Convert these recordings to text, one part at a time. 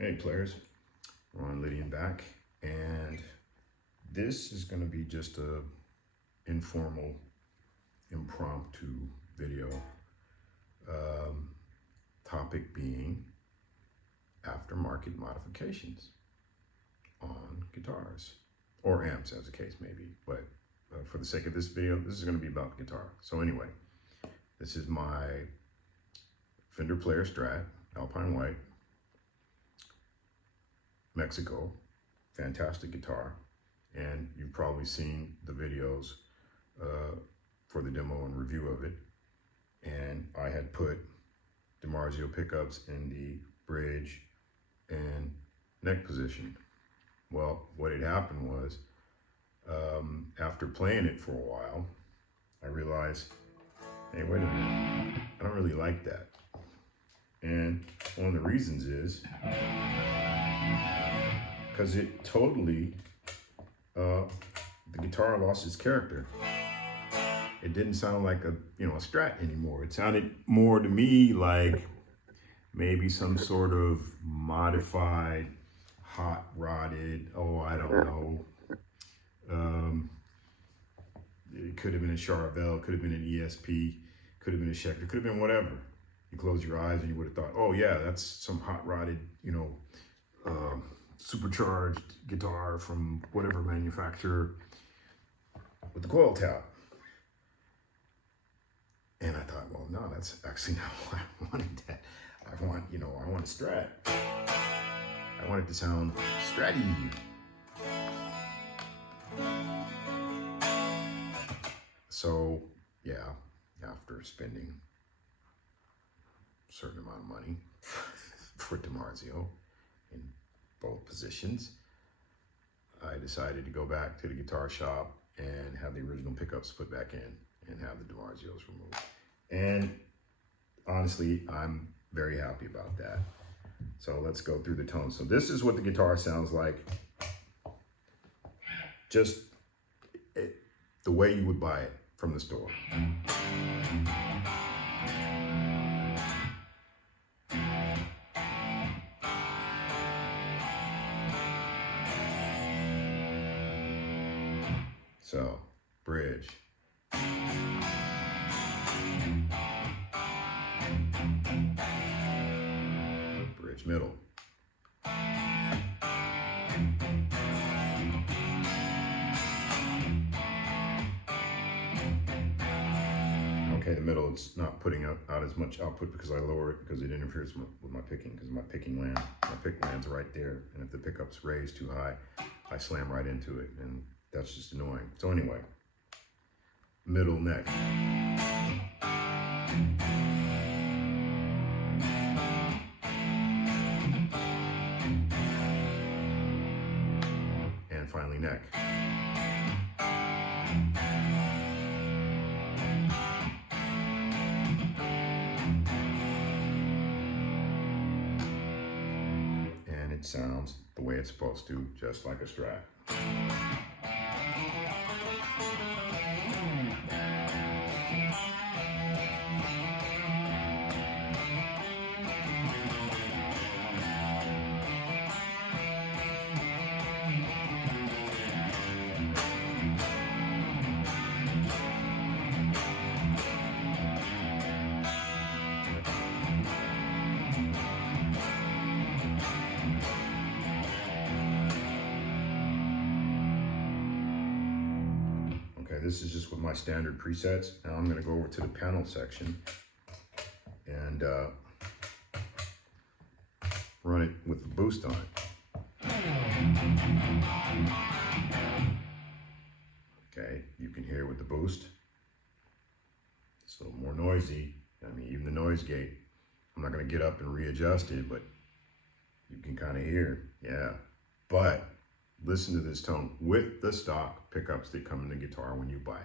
Hey players, Ron Lydian back, and this is going to be just a informal, impromptu video. Topic being aftermarket modifications on guitars or amps, as the case may be. But for the sake of this video, this is going to be about guitar. So anyway, this is my Fender Player Strat, Alpine White, Mexico, fantastic guitar, and you've probably seen the videos for the demo and review of it. And I had put DiMarzio pickups in the bridge and neck position. Well, what had happened was, after playing it for a while, I realized, hey, wait a minute, I don't really like that. And one of the reasons is because it totally, the guitar lost its character. It didn't sound like a Strat anymore. It sounded more to me like maybe some sort of modified, hot rodded, I don't know. It could have been a Charvel, could have been an ESP, could have been a Schecter, could have been whatever. You close your eyes and you would have thought, oh yeah, that's some hot rodded, supercharged guitar from whatever manufacturer with the coil tap. And I thought, well, no, that's actually not what I wanted. That I want a Strat. I want it to sound Stratty. So yeah, after spending a certain amount of money for DiMarzio in both positions, I decided to go back to the guitar shop and have the original pickups put back in and have the DiMarzios removed. And honestly, I'm very happy about that. So let's go through the tones. So this is what the guitar sounds like, just the way you would buy it from the store. So, bridge. Bridge middle. Okay, the middle, it's not putting out as much output because I lower it because it interferes with my picking, because my pick land's right there. And if the pickup's raised too high, I slam right into it, and that's just annoying. So anyway, middle neck. And finally neck. And it sounds the way it's supposed to, just like a Strat. This is just with my standard presets. Now I'm going to go over to the panel section and run it with the boost on it. Okay, you can hear with the boost. It's a little more noisy. I mean, even the noise gate, I'm not going to get up and readjust it, but you can kind of hear, yeah. But listen to this tone with the stock pickups that come in the guitar when you buy it.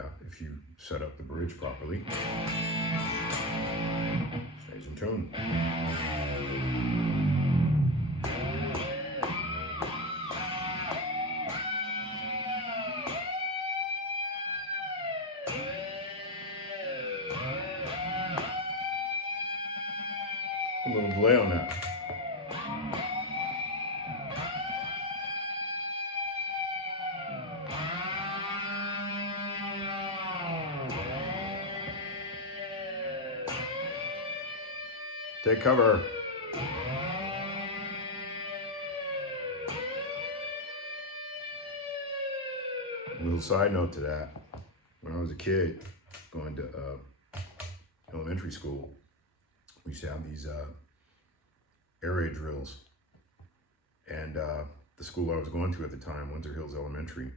yeah, if you set up the bridge properly, stays in tune. A little delay on that. Take cover. A little side note to that. When I was a kid, going to elementary school, we used to have these air raid drills. And the school I was going to at the time, Windsor Hills Elementary,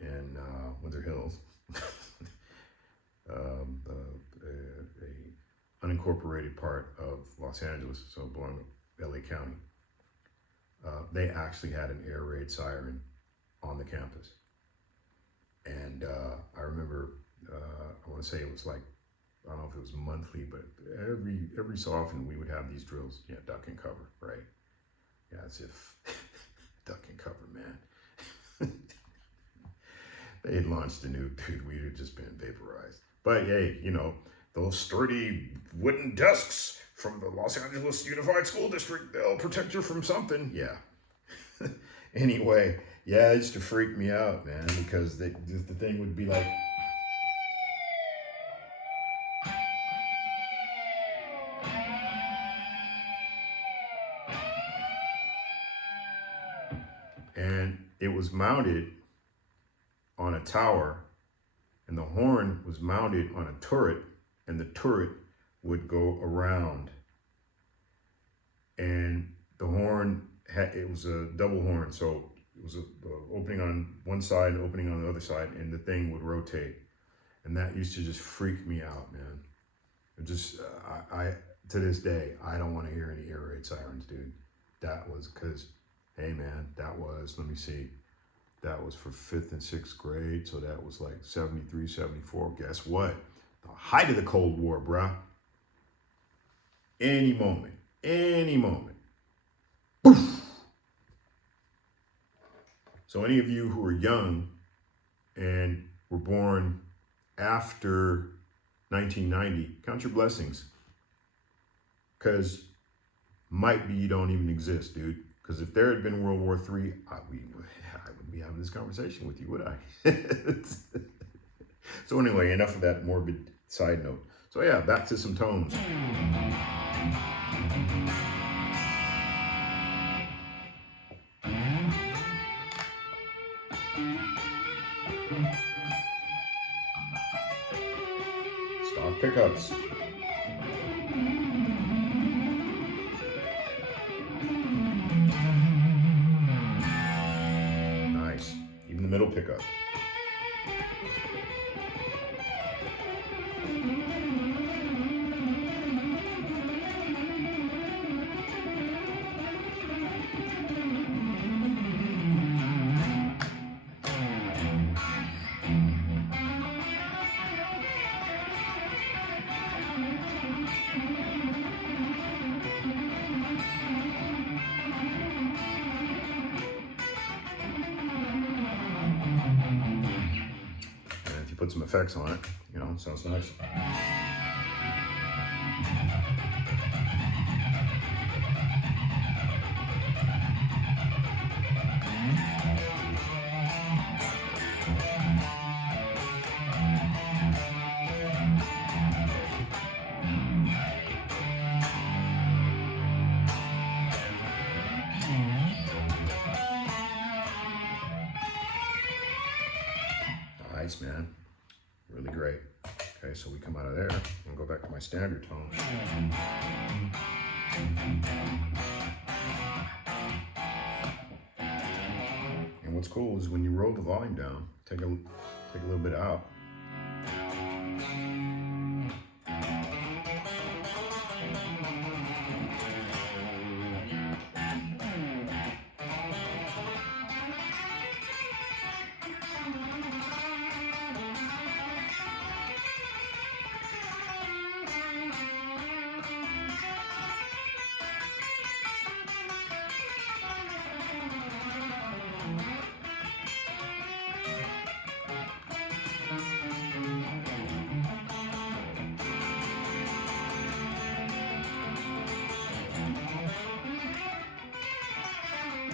in Windsor Hills, a unincorporated part of Los Angeles, so belonging to LA County. They actually had an air raid siren on the campus. And I remember, I want to say it was like, I don't know if it was monthly, but every so often we would have these drills. Yeah, duck and cover, right? Yeah, as if duck and cover, man. They had launched a nuke, dude. We'd have just been vaporized. But hey, you know, those sturdy wooden desks from the Los Angeles Unified School District, they'll protect you from something. Yeah. Anyway, yeah, it used to freak me out, man, because the thing would be like, and it was mounted on a tower, and the horn was mounted on a turret, and the turret would go around, and the horn it was a double horn, so it was a opening on one side, opening on the other side, and the thing would rotate, and that used to just freak me out, man. It just I to this day I don't want to hear any air raid sirens, dude. That was because, hey man, that was, let me see, that was for 5th and 6th grade, so that was like 73, 74. Guess what? The height of the Cold War, bruh. Any moment, poof. So any of you who are young and were born after 1990, count your blessings. Because might be you don't even exist, dude. Because if there had been World War III, I wouldn't be having this conversation with you, would I? So anyway, enough of that morbid side note. So yeah, back to some tones. Stock pickups. Nice. Even the middle pickup. Put some effects on it, you know, sounds nice. Nice, man. Really great. Okay, so we come out of there and go back to my standard tones. And what's cool is when you roll the volume down, take a little bit out.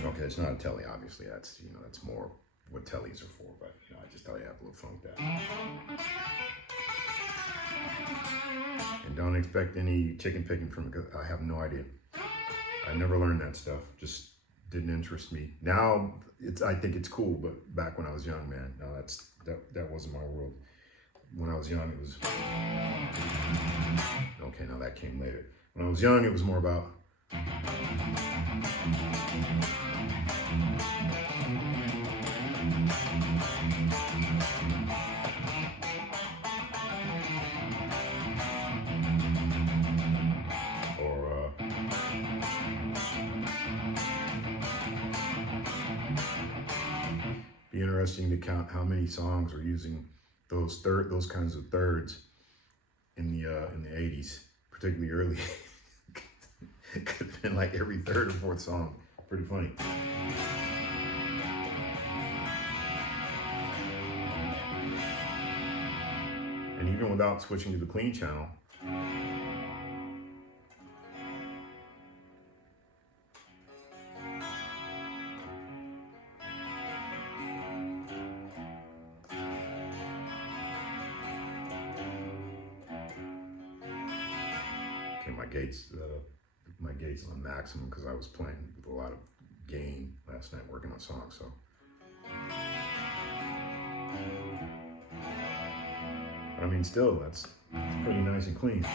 Okay, it's not a telly, obviously. That's, you know, that's more what tellies are for, but, you know, I just thought you have a little fun with that. And don't expect any chicken picking from it, because I have no idea. I never learned that stuff. Just didn't interest me. Now, I think it's cool, but back when I was young, man, no, that wasn't my world. When I was young, it was, okay, now that came later. When I was young, it was more about, be interesting to count how many songs are using those kinds of thirds in the 80s, particularly early. It could have been like every third or fourth song. Pretty funny. And even without switching to the clean channel, my gates on maximum because I was playing with a lot of gain last night working on songs. So I mean, still, that's pretty nice and clean.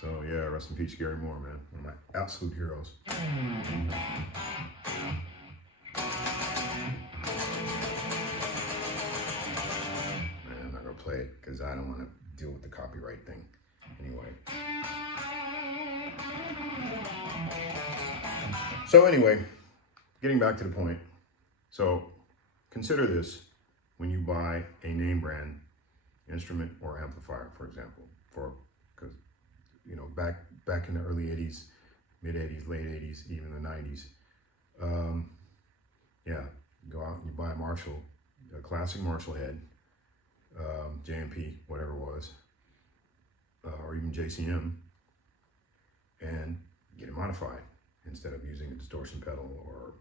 So yeah, rest in peace, Gary Moore, man. One of my absolute heroes. Man, I'm not gonna play it because I don't want to deal with the copyright thing. Anyway. So anyway, getting back to the point. So consider this when you buy a name brand instrument or amplifier, for example, because you know, back in the early 80s, mid 80s, late 80s, even the 90s. Yeah, go out and you buy a Marshall, a classic Marshall head, JMP, whatever it was, or even JCM, and get it modified instead of using a distortion pedal or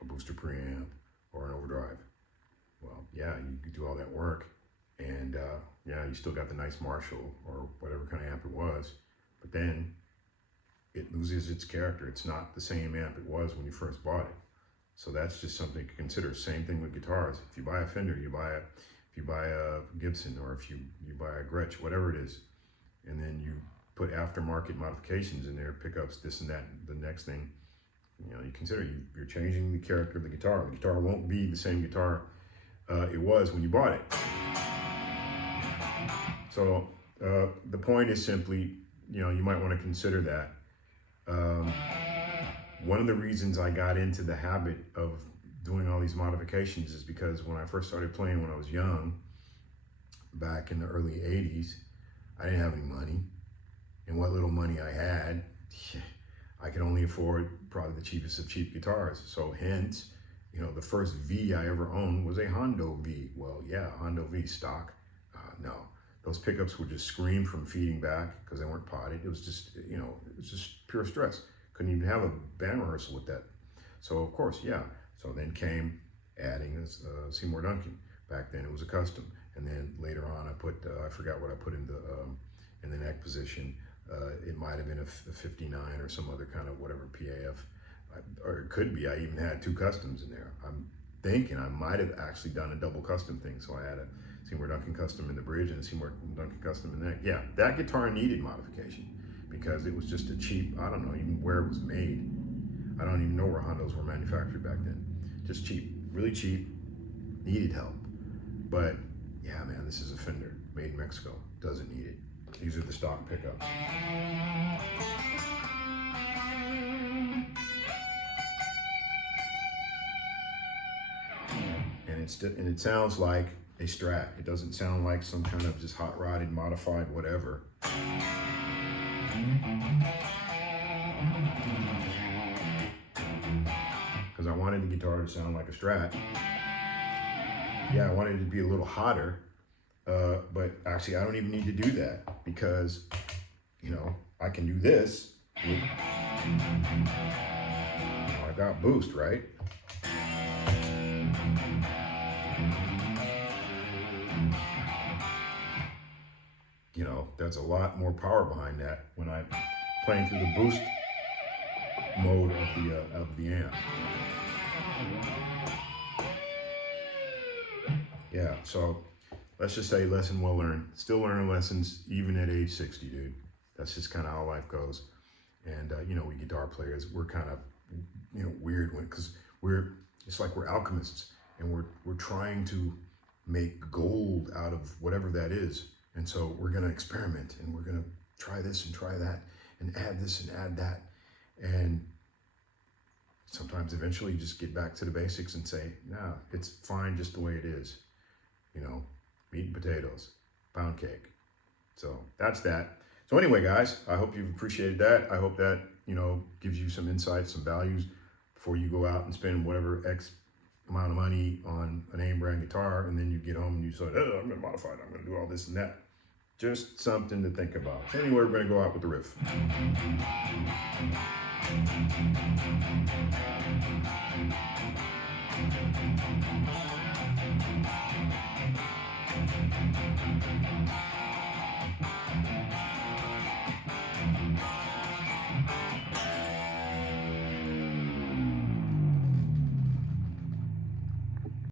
a booster preamp or an overdrive. Well, yeah, you could do all that work, and yeah, you still got the nice Marshall or whatever kind of amp it was, but then it loses its character. It's not the same amp it was when you first bought it. So that's just something to consider. Same thing with guitars. If you buy a Fender, if you buy a Gibson, or if you buy a Gretsch, whatever it is, and then you put aftermarket modifications in there, pickups, this and that, the next thing, you know, you consider you're changing the character of the guitar. The guitar won't be the same guitar it was when you bought it. So the point is simply, you know, you might want to consider that. One of the reasons I got into the habit of doing all these modifications is because when I first started playing when I was young, back in the early 80s, I didn't have any money. And what little money I had, I could only afford probably the cheapest of cheap guitars. So hence, you know, the first V I ever owned was a Hondo V. Well, yeah, Hondo V stock. No, those pickups would just scream from feeding back because they weren't potted. It was just, you know, it was just pure stress. Couldn't even have a band rehearsal with that. So of course, yeah. So then came adding Seymour Duncan. Back then it was a custom. And then later on I put, I forgot what I put in the neck position. It might have been a 59 or some other kind of whatever PAF. Or it could be, I even had two customs in there. thinking I might have actually done a double custom thing. So I had a Seymour Duncan custom in the bridge and a Seymour Duncan custom in the neck. Yeah, that guitar needed modification because it was just a cheap, I don't know even where it was made. I don't even know where Hondos were manufactured back then. Just cheap, really cheap, needed help. But yeah, man, this is a Fender, made in Mexico, doesn't need it. These are the stock pickups. And it sounds like a Strat. It doesn't sound like some kind of just hot rodded, modified, whatever. Because I wanted the guitar to sound like a Strat. Yeah, I wanted it to be a little hotter, but actually I don't even need to do that because, you know, I can do this with, I got boost, right? You know, there's a lot more power behind that when I'm playing through the boost mode of the amp. Yeah, so let's just say lesson well learned. Still learning lessons even at age 60, dude. That's just kind of how life goes. And you know, we guitar players, we're kind of, you know, weird because it's like we're alchemists and we're trying to make gold out of whatever that is. And so we're gonna experiment and we're gonna try this and try that and add this and add that. And sometimes eventually you just get back to the basics and say, nah, it's fine just the way it is. You know, meat and potatoes, pound cake. So that's that. So anyway, guys, I hope you've appreciated that. I hope that, you know, gives you some insights, some values before you go out and spend whatever X amount of money on a name brand guitar. And then you get home and you say, oh, I'm gonna modify it. I'm gonna do all this and that. Just something to think about. So anyway, we're gonna go out with the riff.